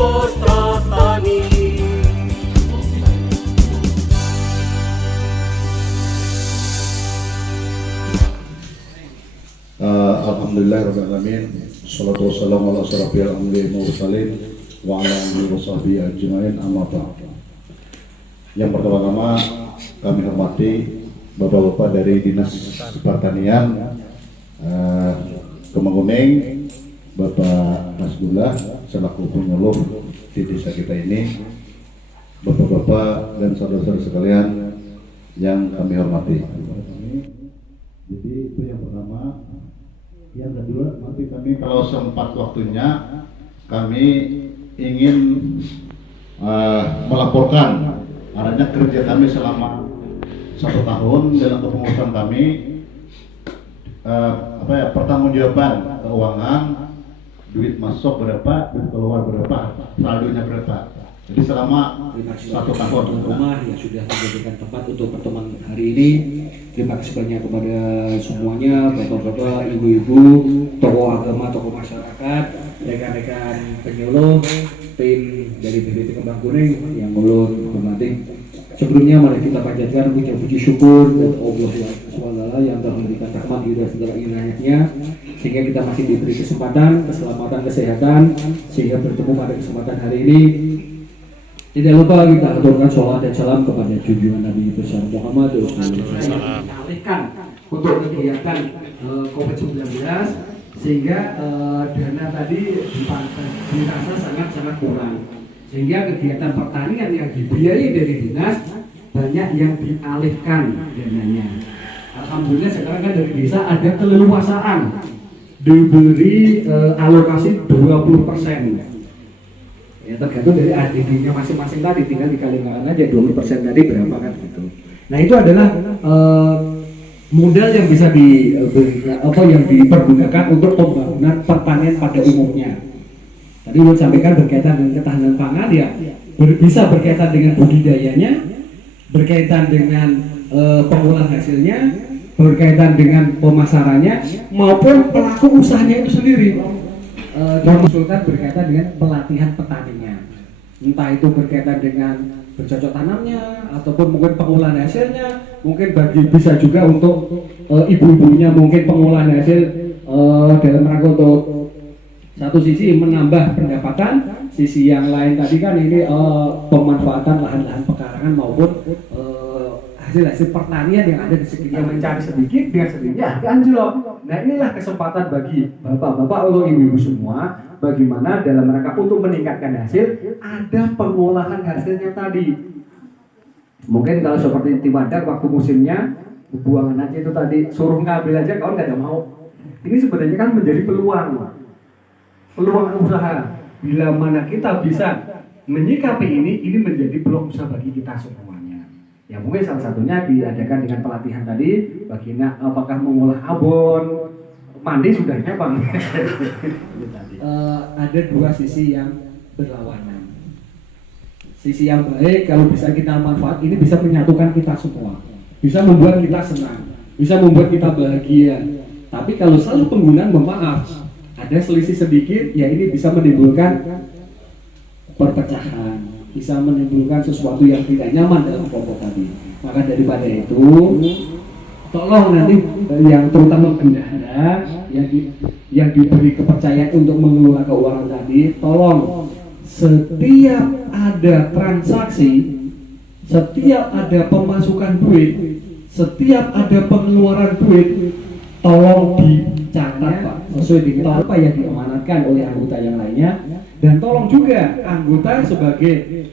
Kostra Tani. Alhamdulillahirrahmanirrahim. Salatu wassalamu ala asrafil anbiya'i wal mursalin wa ala alihi wa sahbihi ajma'in, amma ba'd. Yang pertama-tama kami hormati Bapak-bapak dari Dinas Pertanian Kemenguning, Bapak Nasbullah selaku penyuluh di desa kita ini, Bapak-bapak dan saudara-saudara sekalian yang kami hormati. Jadi itu yang pertama. Yang kedua, nanti kami kalau sempat waktunya kami ingin melaporkan adanya kerja kami selama 1 tahun dalam kepengurusan kami, pertanggungjawaban keuangan, duit masuk berapa, duit keluar berapa, saldonya berapa. Jadi selama 1 tahun rumah yang sudah menjadikan tempat untuk pertemuan hari ini. Terima kasih banyak kepada semuanya, bapak-bapak, ibu-ibu, tokoh agama, tokoh masyarakat, rekan-rekan penyuluh, tim dari BPP Kembang Kuning yang ulun hormati. Sebelumnya mari kita panjatkan puji syukur kepada Allah SWT yang telah memberikan rahmat dan segala inayahnya, sehingga kita masih diberi kesempatan, keselamatan, kesehatan, sehingga bertemu pada kesempatan hari ini. Tidak lupa kita aturkan sholawat dan salam kepada junjungan Nabi besar Muhammad SAW. Alihkan untuk kegiatan COVID-19 sehingga dana tadi dirasa sangat-sangat kurang. Sehingga kegiatan pertanian yang dibiayai dari dinas banyak yang dialihkan dananya. Alhamdulillah sekarang kan dari desa ada keleluasaan diberi alokasi 20%. Ya, tergantung dari ADD-nya masing-masing tadi, tinggal dikalikan aja 20% tadi berapa kan gitu. Nah itu adalah modal yang bisa yang dipergunakan untuk pembangunan pertanian pada umumnya. Tadi mau sampaikan berkaitan dengan ketahanan pangan, ya bisa berkaitan dengan budidayanya, berkaitan dengan pengolahan hasilnya, berkaitan dengan pemasarannya, maupun pelaku usahanya itu sendiri. Konsultan berkaitan dengan pelatihan petaninya, entah itu berkaitan dengan bercocok tanamnya ataupun mungkin pengolahan hasilnya, mungkin bisa juga untuk ibu-ibunya mungkin pengolahan hasil dalam rangka untuk satu sisi menambah pendapatan, sisi yang lain tadi kan ini pemanfaatan lahan-lahan pekarangan maupun hasil pertanian yang ada di sekitar, mencari sedikit biar sedikitnya anjlok. Nah inilah kesempatan bagi bapak-bapak atau ibu-ibu semua, bagaimana dalam rangka untuk meningkatkan hasil, ada pengolahan hasilnya tadi. Mungkin kalau seperti Tiwadak waktu musimnya buangan aja itu tadi, suruh ngambil aja kawan nggak ada mau. Ini sebenarnya kan menjadi peluang usaha. Bila mana kita bisa menyikapi ini menjadi peluang usaha bagi kita semuanya. Ya mungkin salah satunya diadakan dengan pelatihan tadi, bagaimana apakah mengolah abon, mandi sudah bang. Ada dua sisi yang berlawanan. Sisi yang baik kalau bisa kita manfaat, ini bisa menyatukan kita semua, bisa membuat kita senang, bisa membuat kita bahagia. Tapi kalau selalu penggunaan memaaf, ada selisih sedikit, ya ini bisa menimbulkan perpecahan, bisa menimbulkan sesuatu yang tidak nyaman dalam kelompok tadi. Maka daripada itu, tolong nanti yang terutama bendahara yang diberi kepercayaan untuk mengelola keuangan tadi, tolong setiap ada transaksi, setiap ada pemasukan duit, setiap ada pengeluaran duit, tolong dicatat Pak, sesuai dengan apa yang diamanatkan oleh anggota yang lainnya, dan tolong juga anggota sebagai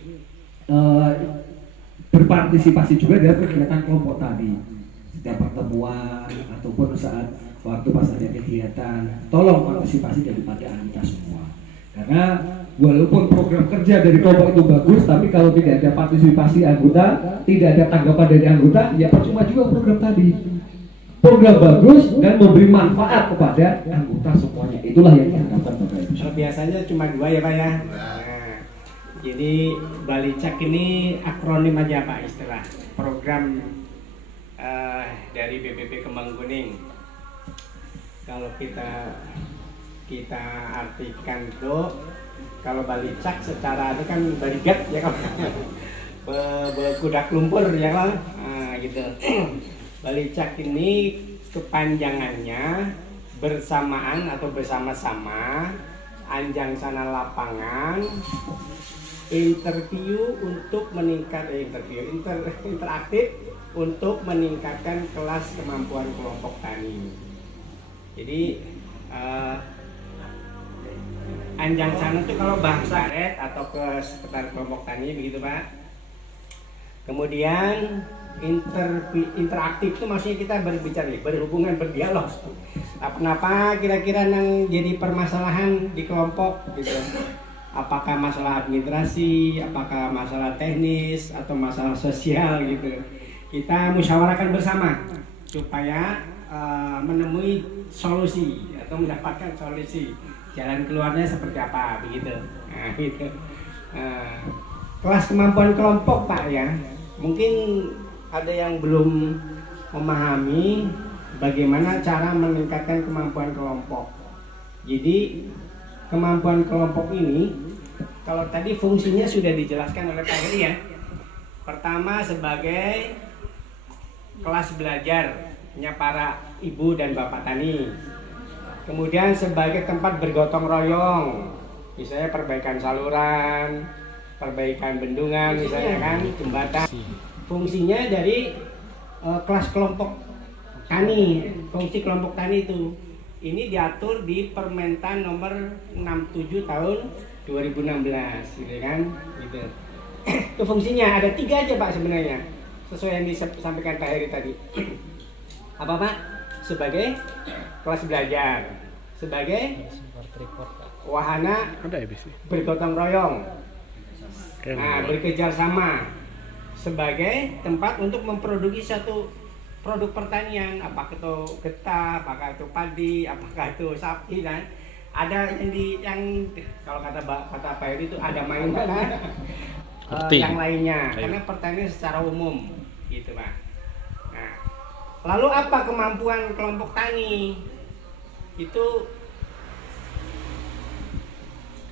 berpartisipasi juga dalam kegiatan kelompok tadi, setiap pertemuan ataupun saat waktu pas ada kegiatan, tolong partisipasi daripada anggota semua. Karena walaupun program kerja dari kelompok itu bagus, tapi kalau tidak ada partisipasi anggota, tidak ada tanggapan dari anggota, ya percuma juga program tadi. Program bagus dan memberi manfaat kepada anggota semuanya. Itulah yang diharapkan Bapak Ibu. Biasanya cuma 2 ya Pak ya. Nah, jadi Balicak ini akronim aja Pak, istilah program dari BPP Kembang Kuning. Kalau kita kita artikan itu kalau balicak secara itu kan barigat ya kan kudak lumpur ya kan, nah, gitu. Balicak ini kepanjangannya bersamaan atau bersama-sama, anjang sana lapangan, interview untuk meningkat interaktif untuk meningkatkan kelas kemampuan kelompok tani. Jadi anjang sana itu kalau bahasa red atau ke sekitar kelompok tani begitu Pak. Kemudian interaktif itu maksudnya kita berbicara, berhubungan, berdialog. Kenapa kira-kira yang jadi permasalahan di kelompok gitu? Apakah masalah administrasi, apakah masalah teknis atau masalah sosial gitu? Kita musyawarahkan bersama supaya menemui solusi atau mendapatkan solusi. Jalan keluarnya seperti apa begitu? Nah, gitu. Kelas kemampuan kelompok Pak ya. Mungkin ada yang belum memahami bagaimana cara meningkatkan kemampuan kelompok. Jadi kemampuan kelompok ini kalau tadi fungsinya sudah dijelaskan oleh Pak Heri ya. Pertama sebagai kelas belajarnya para ibu dan bapak tani. Kemudian sebagai tempat bergotong royong, misalnya perbaikan saluran, perbaikan bendungan misalnya kan, jembatan. Fungsinya dari kelas kelompok tani, fungsi kelompok tani itu ini diatur di Permentan nomor 67 tahun 2016 gitu kan, gitu. Itu fungsinya ada 3 aja Pak sebenarnya, sesuai yang disampaikan Pak Heri tadi. Apa Pak? Sebagai kelas belajar, sebagai wahana bergotong royong, nah, bekerja sama, sebagai tempat untuk memproduksi satu produk pertanian, apakah itu getah, apakah itu padi, apakah itu sapi dan ada yang kalau kata Pak Heri itu ada mainan kan, yang lainnya, karena pertanian secara umum gitu Pak. Nah, lalu apa kemampuan kelompok tani? Itu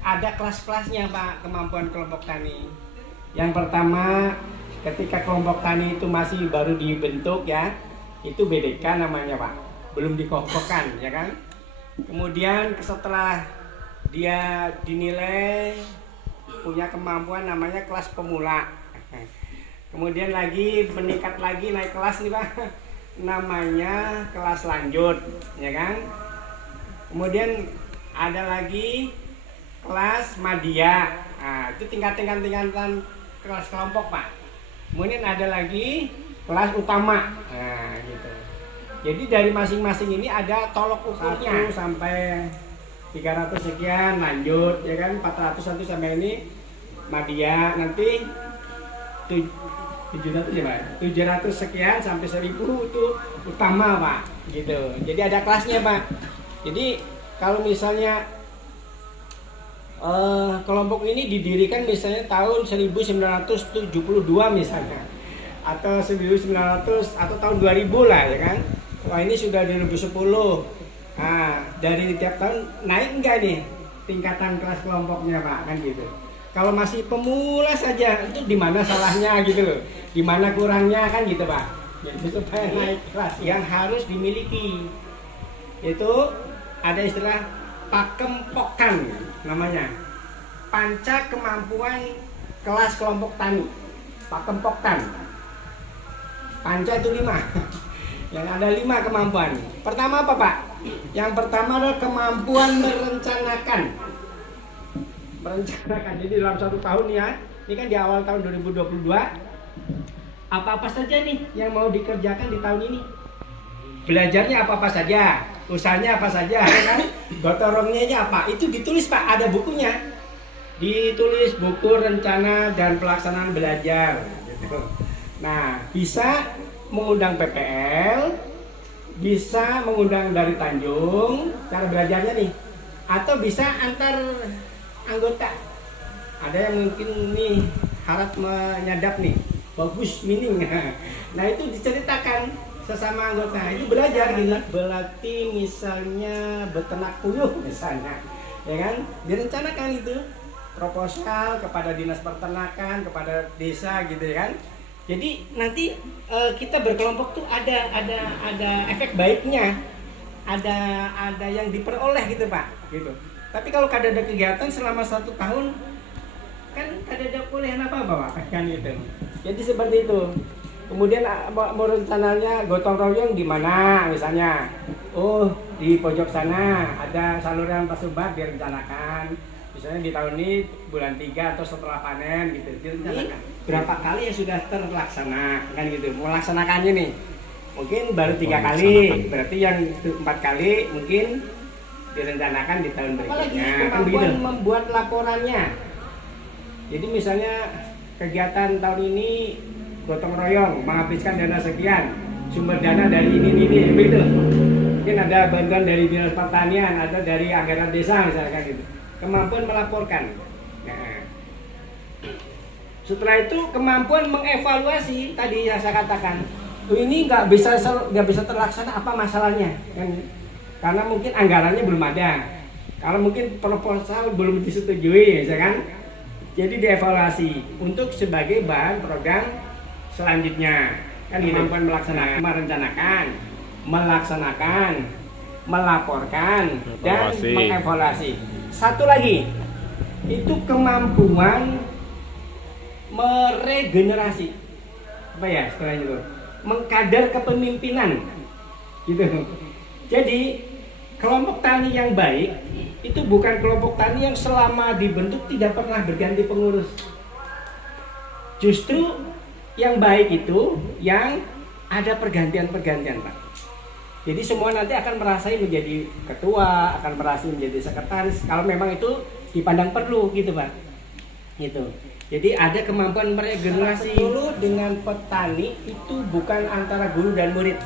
ada kelas-kelasnya Pak, kemampuan kelompok tani. Yang pertama, ketika kelompok tani itu masih baru dibentuk ya, itu BDK namanya Pak, belum dikokohkan ya kan. Kemudian setelah dia dinilai punya kemampuan namanya kelas pemula. Kemudian lagi meningkat lagi, naik kelas nih Pak, namanya kelas lanjut ya kan. Kemudian ada lagi kelas madya, nah, itu tingkatan kelas kelompok Pak. Kemudian ada lagi kelas utama, nah gitu. Jadi dari masing-masing ini ada tolok ukurnya, 1 sampai 300 sekian lanjut ya kan, 401 sampai ini madya, nanti 700 ya Pak, 700 sekian sampai 1000 itu utama Pak, gitu. Jadi ada kelasnya Pak. Jadi kalau misalnya kelompok ini didirikan misalnya tahun 1972 misalnya, atau 1900 atau tahun 2000 lah ya kan. Wah ini sudah 2010. Nah, dari tiap tahun naik enggak nih tingkatan kelas kelompoknya Pak kan gitu. Kalau masih pemula saja itu di mana salahnya gitu loh. Di mana kurangnya kan gitu Pak. Jadi supaya naik kelas yang harus dimiliki itu ada istilah pakempokan namanya. Panca kemampuan kelas kelompok tani. Pakempokan. Panca itu 5. Yang ada 5 kemampuan. Pertama apa Pak? Yang pertama adalah kemampuan merencanakan. Jadi dalam 1 tahun ya, ini kan di awal tahun 2022, apa-apa saja nih yang mau dikerjakan di tahun ini. Belajarnya apa-apa saja, usahanya apa saja, kan? Gotong-royongnya apa? Itu ditulis Pak, ada bukunya. Ditulis buku rencana dan pelaksanaan belajar. Gitu. Nah, bisa mengundang PPL, bisa mengundang dari Tanjung, cara belajarnya nih, atau bisa antar anggota. Ada yang mungkin nih harap menyadap nih, bagus mining. Nah itu diceritakan sesama anggota itu belajar gitu. Berarti misalnya beternak puyuh misalnya, ya kan? Direncanakan itu proposal kepada dinas peternakan, kepada desa gitu ya kan. Jadi nanti kita berkelompok tuh ada efek baiknya, ada yang diperoleh gitu Pak, gitu. Tapi kalau kada ada kegiatan selama 1 tahun kan kada ada kuliah apa-apa Pak, kan gitu. Jadi seperti itu. Kemudian mau rencananya gotong royong di mana misalnya? Oh, di pojok sana ada saluran pasumbat direncanakan. Misalnya di tahun ini bulan 3 atau setelah panen gitu direncanakan. Berapa kali yang sudah terlaksana kan gitu. Melaksanakannya nih. Mungkin baru 3 kali. Berarti yang 4 kali mungkin direncanakan di tahun berikutnya. Apalagi kemampuan membuat laporannya. Jadi misalnya kegiatan tahun ini gotong royong menghabiskan dana sekian, sumber dana dari ini begitu. Mungkin ada bantuan dari dinas pertanian, ada dari anggaran desa misalkan gitu. Kemampuan melaporkan. Nah, setelah itu kemampuan mengevaluasi tadi yang saya katakan. Ini nggak bisa terlaksana apa masalahnya kan? Karena mungkin anggarannya belum ada. Kalau mungkin proposal belum disetujui, ya kan? Jadi dievaluasi untuk sebagai bahan program selanjutnya kan kemampuan melaksanakan, merencanakan, melaksanakan, melaporkan dan mengevaluasi. Satu lagi itu kemampuan meregenerasi apa ya istilahnya itu, mengkader kepemimpinan gitu. Jadi kelompok tani yang baik itu bukan kelompok tani yang selama dibentuk tidak pernah berganti pengurus. Justru yang baik itu yang ada pergantian-pergantian Pak. Jadi semua nanti akan merasai menjadi ketua, akan merasai menjadi sekretaris kalau memang itu dipandang perlu gitu Pak. Gitu. Jadi ada kemampuan meregenerasi. Dulu dengan petani itu bukan antara guru dan murid,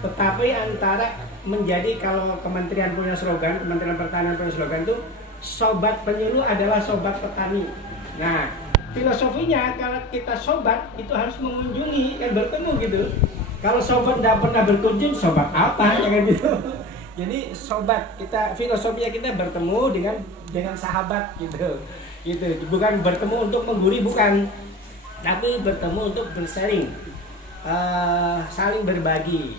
tetapi antara menjadi, kalau kementerian punya slogan, Kementerian Pertanian punya slogan itu sobat penyuluh adalah sobat petani. Nah, filosofinya kalau kita sobat itu harus mengunjungi dan bertemu gitu. Kalau sobat tidak pernah berkunjung, sobat apa ya kan gitu. Jadi sobat kita, filosofinya kita bertemu dengan sahabat gitu. Gitu. Bukan bertemu untuk menggurui, bukan, tapi bertemu untuk bersharing, saling berbagi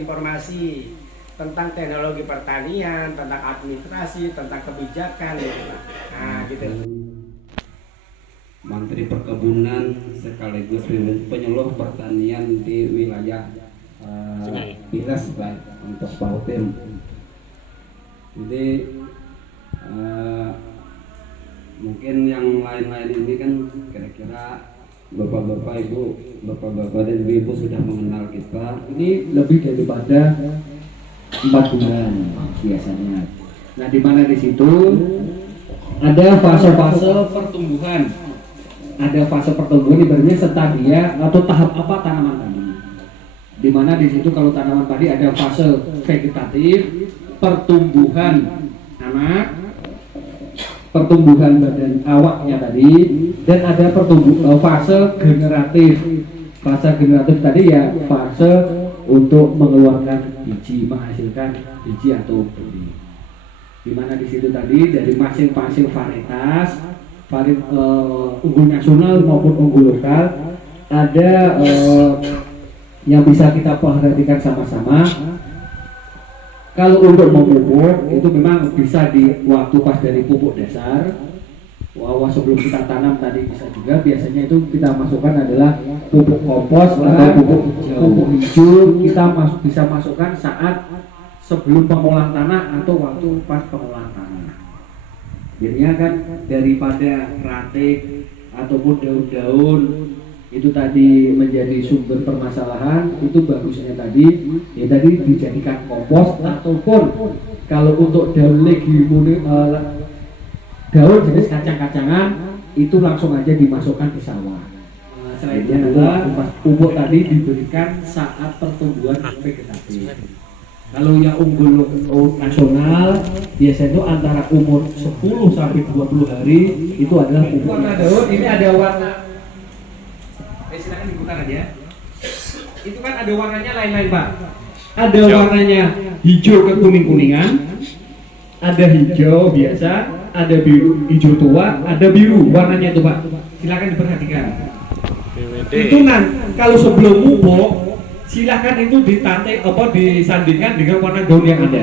informasi tentang teknologi pertanian, tentang administrasi, tentang kebijakan gitu. Nah, gitu. Menteri Perkebunan sekaligus penyuluh pertanian di wilayah Bilas untuk Bautim. Jadi mungkin yang lain-lain ini kan kira-kira bapak-bapak dan ibu sudah mengenal kita. Ini lebih daripada 4 bulan biasanya. Nah, di mana di situ ada fase-fase pertumbuhan. Ada fase pertumbuhan ibaratnya stadia atau tahap apa tanaman tadi. Di mana di situ kalau tanaman tadi ada fase vegetatif, pertumbuhan anak, pertumbuhan badan awaknya tadi, dan ada fase generatif. Fase generatif tadi ya fase untuk mengeluarkan biji, menghasilkan biji atau benih. Di mana di situ tadi dari masing-masing varietas, unggul nasional maupun unggul lokal, ada yang bisa kita perhatikan sama-sama. Kalau untuk memupuk itu memang bisa di waktu pas dari pupuk dasar, sebelum kita tanam tadi bisa juga. Biasanya itu kita masukkan adalah pupuk kompos atau pupuk hijau. Kita bisa masukkan saat sebelum pengolahan tanah atau waktu pas pengolahan tanah. Jadinya kan daripada ranting ataupun daun-daun itu tadi menjadi sumber permasalahan, itu bagusnya tadi dijadikan kompos, ataupun kalau untuk daun daun jenis kacang-kacangan itu langsung aja dimasukkan ke sawah. Selainnya adalah pupuk tadi diberikan saat pertumbuhan vegetatif. Kalau yang unggul nasional biasanya itu antara umur 10 sampai 20 hari itu adalah pupuk. Warna daun ini ada warna. Silakan dibuka aja. itu kan ada warnanya lain-lain Pak. Ada warnanya hijau ke kuning-kuningan, ada hijau biasa, ada biru hijau tua, ada biru warnanya itu Pak. Silakan diperhatikan. Itu kalau sebelum pupuk silakan itu ditantai disandingkan dengan warna daun yang ada.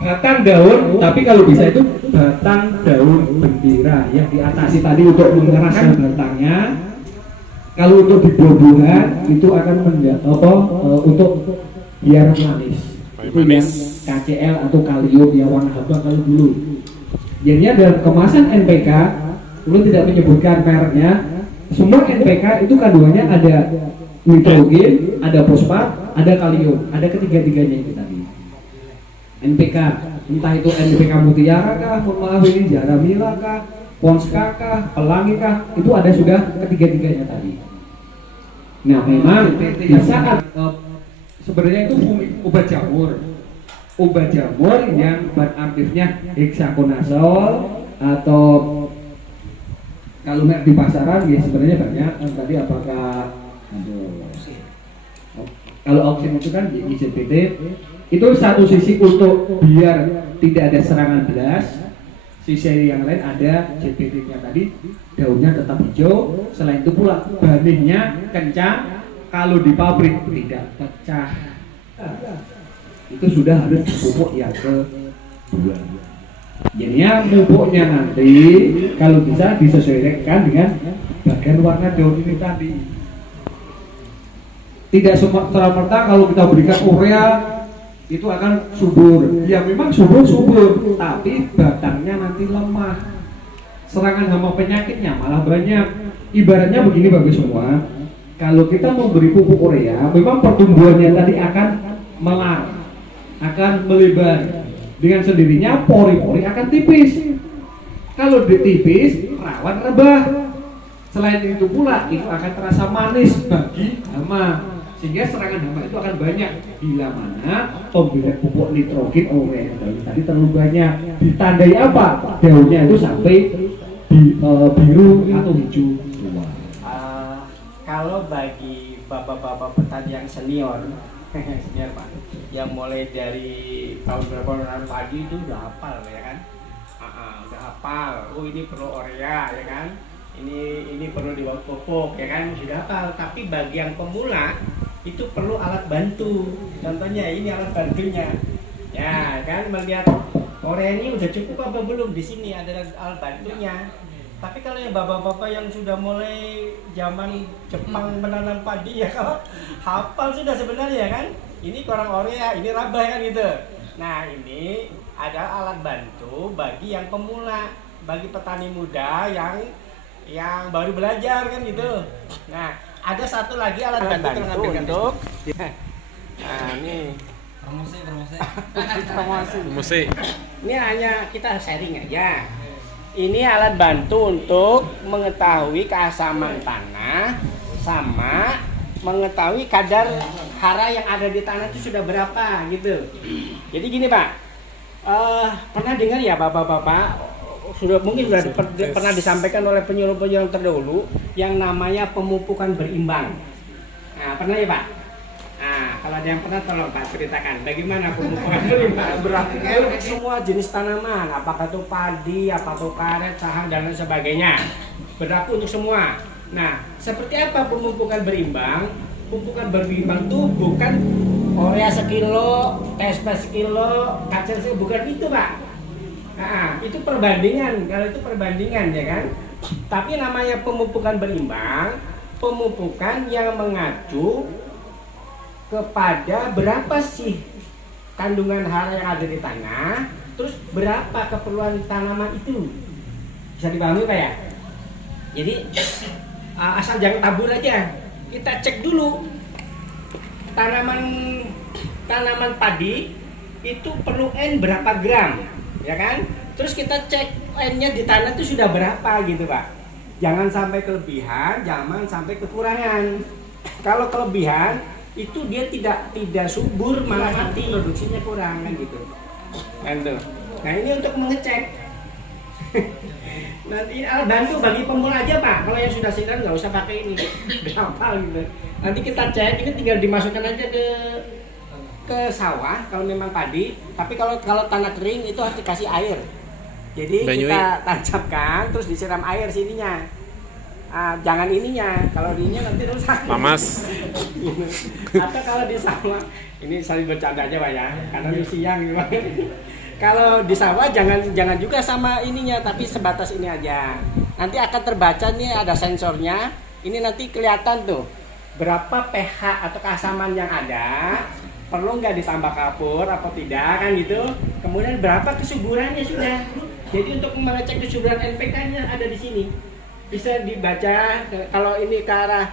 Batang daun, tapi kalau bisa itu batang daun bendera yang diatasi tadi untuk mengeraskan batangnya. Kalau untuk di buah-buahan itu akan untuk biar manis. Itu yang KCL atau kalium yang warna haba kalau dulu. Jadinya dalam kemasan NPK, lu tidak menyebutkan mereknya. Semua NPK itu kandungannya ada nitrogen, ada fosfat, ada kalium, ada ketiga-tiganya itu tadi. NPK, entah itu NPK Mutiara kah, mohon maaf ini Jaramila kah, Ponska kah, Pelangi kah, itu ada sudah ketiga-tiganya tadi. Nah memang di saat sebenarnya itu obat jamur yang bahan aktifnya hexaconazole atau kalau di pasaran ya sebenarnya banyak tadi apakah kalau oksin itu kan ICPT itu satu sisi untuk biar tidak ada serangan belas, sisi yang lain ada JPT-nya tadi daunnya tetap hijau, selain itu pula benihnya kencang, kalau di pabrik tidak pecah. Itu sudah harus pupuk yang kedua. Jadinya pupuknya nanti kalau bisa disesuaikan dengan bagian warna daun ini tadi. Tidak serta-merta kalau kita berikan urea itu akan subur. Ya memang subur, tapi batangnya nanti lemah. Serangan hama penyakitnya malah banyak. Ibaratnya begini bagi semua. Kalau kita memberi pupuk urea, memang pertumbuhannya tadi akan melar, akan melebar. Dengan sendirinya pori-pori akan tipis. Kalau ditipis, rawan rebah. Selain itu pula, itu akan terasa manis bagi hama. Sehingga serangan hama itu akan banyak. Bila mana pemberian pupuk nitrogen urea tadi terlalu banyak. Ditandai apa? Daunnya itu sampai biru atau hijau. Kalau bagi bapak-bapak petani yang senior Pak, yang mulai dari tahun berapa nanam padi itu udah hafal ya kan? Udah hafal. Oh ini perlu urea ya kan? Ini perlu dibawa pupuk ya kan? Sudah hafal. Tapi bagi yang pemula itu perlu alat bantu. Contohnya ini alat bantunya. Ya kan melihat urea ini udah cukup apa belum? Di sini ada alat bantunya. Tapi kalau yang bapak-bapak yang sudah mulai zaman Jepang menanam padi ya kalau hafal sudah sebenarnya kan, ini kurang urea, ini rabah kan gitu. Nah ini ada alat bantu bagi yang pemula, bagi petani muda yang baru belajar kan gitu. Nah ada satu lagi alat bantu untuk, nah ini promosi. Ini hanya kita sharing aja. Ini alat bantu untuk mengetahui keasaman tanah sama mengetahui kadar hara yang ada di tanah itu sudah berapa gitu. Jadi gini Pak, pernah dengar ya bapak-bapak, mungkin sudah pernah disampaikan oleh penyuluh-penyuluh terdahulu yang namanya pemupukan berimbang. Nah pernah ya Pak? Nah, kalau ada yang pernah tolong Pak ceritakan bagaimana pemupukan berimbang. Berarti semua jenis tanaman, apakah itu padi, apakah itu karet, sahang dan lain sebagainya. Berlaku untuk semua. Nah, seperti apa pemupukan berimbang? Pemupukan berimbang itu bukan urea sekilo, TSP sekilo, KCL bukan itu Pak. Nah, itu perbandingan. Kalau itu perbandingan ya kan. Tapi namanya pemupukan berimbang, pemupukan yang mengacu kepada berapa sih kandungan hara yang ada di tanah, terus berapa keperluan tanaman itu. Bisa dipahami Pak ya? Jadi asal jangan tabur aja. Kita cek dulu tanaman padi itu perlu N berapa gram, ya kan? Terus kita cek N-nya di tanah itu sudah berapa gitu Pak. Jangan sampai kelebihan, jangan sampai kekurangan. Kalau kelebihan itu dia tidak subur, malah nanti produksinya kurang kan gitu. Nah ini untuk mengecek. Nah nanti ini alat bantu bagi pemula aja Pak. Kalau yang sudah siram nggak usah pakai ini. Berapa gitu. Nanti kita cek, ini tinggal dimasukkan aja ke sawah kalau memang padi. Tapi kalau tanah kering itu harus dikasih air. Jadi kita tancapkan terus disiram air sininya. Jangan ininya, kalau ininya nanti rusak. Mamas. Atau kalau di sawah, ini saling bercanda aja Pak ya, karena ini siang gitu. Kalau di sawah jangan juga sama ininya, tapi sebatas ini aja. Nanti akan terbaca nih ada sensornya. Ini nanti kelihatan tuh berapa pH atau keasaman yang ada. Perlu nggak ditambah kapur apa tidak kan gitu. Kemudian berapa kesuburannya sudah. Jadi untuk mengecek kesuburan NPK-nya ada di sini. Bisa dibaca kalau ini ke arah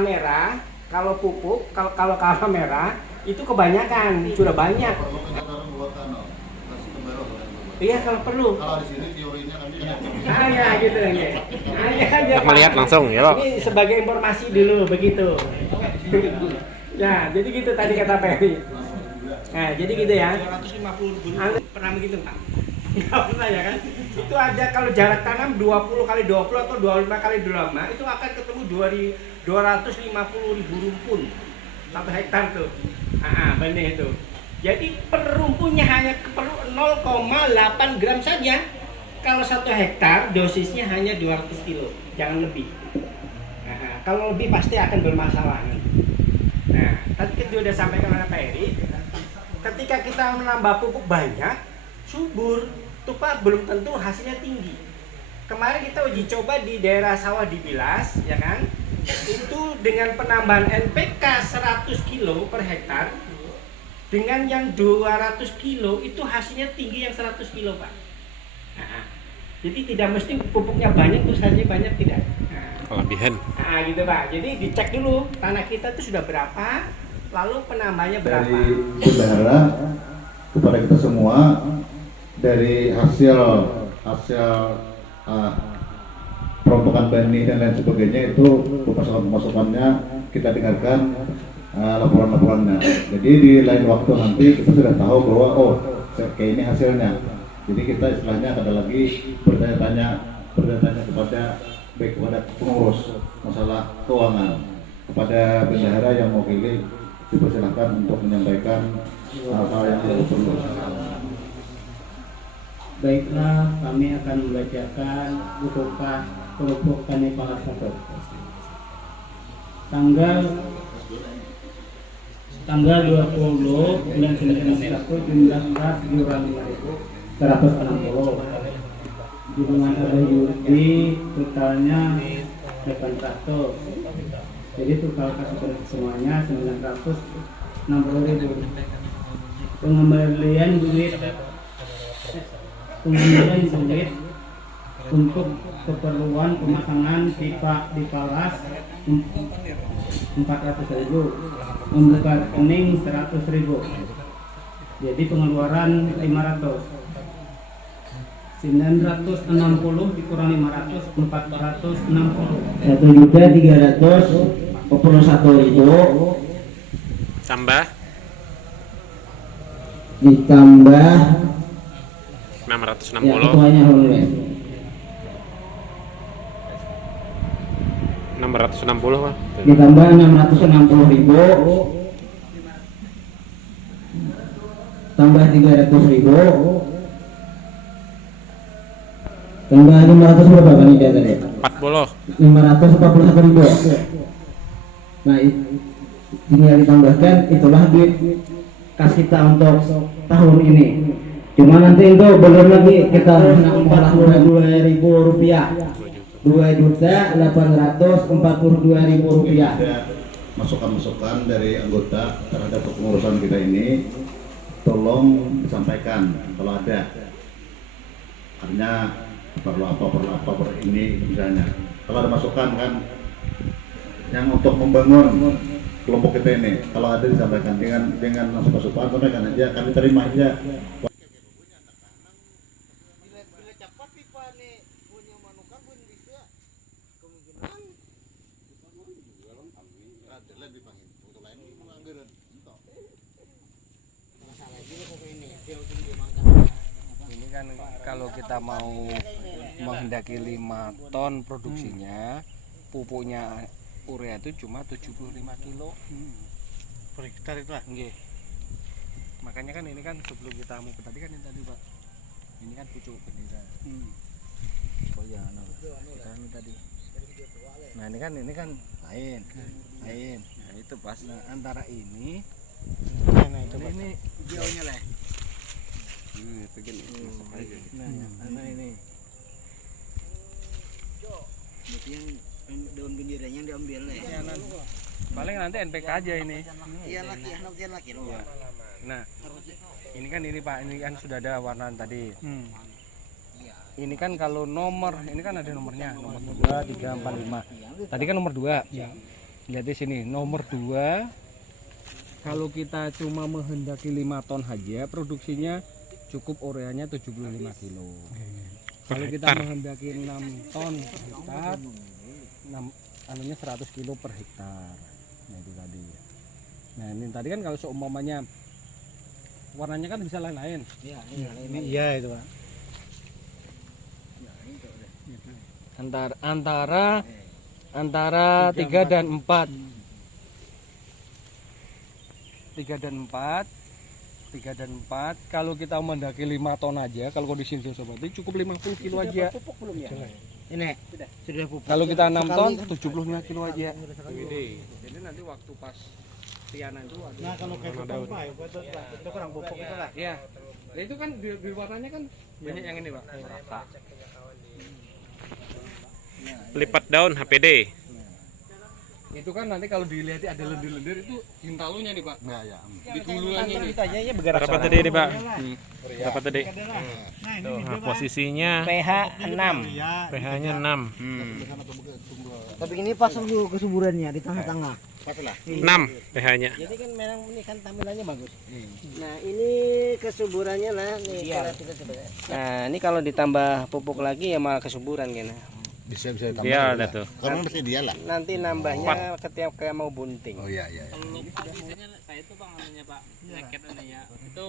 merah, kalau pupuk kalau ke arah merah itu kebanyakan, sudah banyak. Iya kalau perlu. Kalau di sini teorinya nanti Ya gitu ya. Ya, Melihat langsung ya, Pak. Ini sebagai informasi dulu begitu. Ya, jadi gitu tadi kata Peri. Nah, jadi gitu ya. 250 pernah begitu, Pak? Enggak pernah ya kan? Itu aja kalau jarak tanam 20 kali 20 atau 25 kali 25 itu akan ketemu 250.000 rumpun 1 hektar tuh. Benih itu. Jadi per rumpunnya hanya perlu 0,8 gram saja. Kalau 1 hektar dosisnya hanya 200 kilo, jangan lebih. Kalau lebih pasti akan bermasalah. Nah, tadi kita sudah sampaikan oleh Pak Eri, ketika kita menambah pupuk banyak, subur, tuh Pak, belum tentu hasilnya tinggi. Kemarin kita uji coba di daerah sawah di Bilas, ya kan? Itu dengan penambahan NPK 100 kilo per hektar, dengan yang 200 kilo itu hasilnya tinggi yang 100 kilo Pak. Jadi tidak mesti pupuknya banyak terus hasilnya banyak, tidak. Kelebihan. Gitu Pak. Jadi dicek dulu tanah kita itu sudah berapa, lalu penambahnya berapa. Dari bendahara kepada kita semua, dari hasil perombakan benih dan lain sebagainya itu pemasukannya kita dengarkan laporan-laporannya. Jadi di lain waktu nanti kita sudah tahu bahwa kayak ini hasilnya. Jadi kita istilahnya ada lagi bertanya-tanya kepada pengurus masalah keuangan, kepada bendahara yang mewakili dipersilahkan untuk menyampaikan hal-hal yang perlu. Baiklah, kami akan membacakan buku kas kelompok tani pangkat 1. Tanggal 20 bulan 91 jumlah kas iuran 160. Di rumah ada Yudi totalnya 800. Jadi total kas semuanya 960.000. Pengembalian duit untuk keperluan pemasangan pipa di palas 400.000, membuka rekening 100.000. Jadi pengeluaran 500. 960 dikurang 500, 460. 1.341.000 Tambah ditambah 660. ya, ketuanya oleh 660 Pak. ditambah 660.000 tambah 300.000 tambah 500 berapa kan dia tadi? 40. 541.000. Nah, tinggal ditambahkan itulah duit kas kita untuk tahun ini. Cuma nanti itu belum lagi kita nambah Rp2.000, Rp2.842.000. Masukan-masukan dari anggota terhadap kepengurusan kita ini tolong disampaikan kalau ada. Artinya perlu apa ini misalnya. Kalau ada masukan kan yang untuk membangun kelompok kita ini, kalau ada disampaikan dengan masukan sampaikan aja, kami terima aja. Ini kan kalau kita mau menghendaki 5 ton produksinya, pupuknya urea itu cuma 75 kilo per hektar itu lah. nggih. Makanya kan ini kan sebelum kita mau tadi kan ini tadi Pak, ini kan pucuk bendera. Oh ya, kita ini tadi. Nah ini kan lain. Nah itu pas antara ini, ini hijaunya lah. Nah ini. Berarti yang daun benderanya diambil nih. Ya, paling nanti NPK aja ini. Iya laki loh. Nah, ini kan ini Pak, ini kan sudah ada warna tadi. Ini kan kalau nomor, ini kan ada nomornya, nomor 2, 3, 4, 5. Tadi kan nomor 2. Lihat di sini, nomor 2. Kalau kita cuma menghendaki 5 ton saja, produksinya cukup ureanya 75 kilo. Kalau kita menghendaki 6 ton per hektar, anunya 100 kilo per hektar. Nah itu tadi. Nah ini tadi kan kalau seumpamanya warnanya kan bisa lain-lain. Iya itu Pak. Antara 3 dan 4. 3 dan 4 kalau kita mendaki 5 ton aja, kalau kondisi sobat itu cukup 50 kilo aja. Pupuk belum ya? Ini sudah pupuk. Kalau kita 6 ton 75 kilo aja. Jadi nanti waktu pas tiana itu ada. Nah kalau kayak itu Pak, itu kurang pupuk itu lah. Iya. Nah, itu kan di warnanya kan banyak yang ini Pak. Rata. Lipat daun HPD. Itu kan nanti kalau dilihat ada lendir-lendir itu hintalunya nih Pak. Nah, ya. Di guluannya nih. Itu aja ya bergerak. Berapa tadi nih Pak? Berapa tadi? Nah ini Tuh, nah, posisinya pH 6. pH-nya 6. Tapi ini pas dulu kesuburannya di tengah-tengah. 6 pH-nya. Jadi kan memang ini kan tampilannya bagus. Nah ini kesuburannya lah nih. Nah ini kalau ditambah pupuk lagi ya malah kesuburan gini. Bisa tambah. Iya, ada tuh. Karena mesti dia lah. Nanti nambahnya ketika kayak mau bunting. Oh iya. Kayak itu Bang namanya Pak. Leket namanya. Itu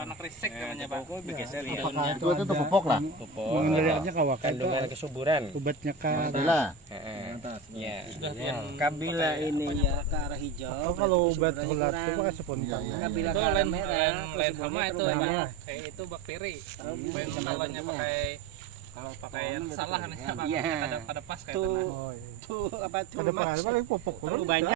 karena krisek namanya Pak. Bergeser ya. Itu pupuk lah. Mengendalikannya kawakan Kandungan kesuburan. obatnya kan. Adalah. Ya. Kabila ini ya ke arah hijau. Oh kalau obat ulat itu pakai spontan. Kabila Itu ke arah lain merah. hama itu Pak. Kayak itu bakteri. Main kenalannya pakai yang salah nih Pak. Iya. Ada pas kayak Tuh apa tuh Ada paling pupuk terlalu banyak.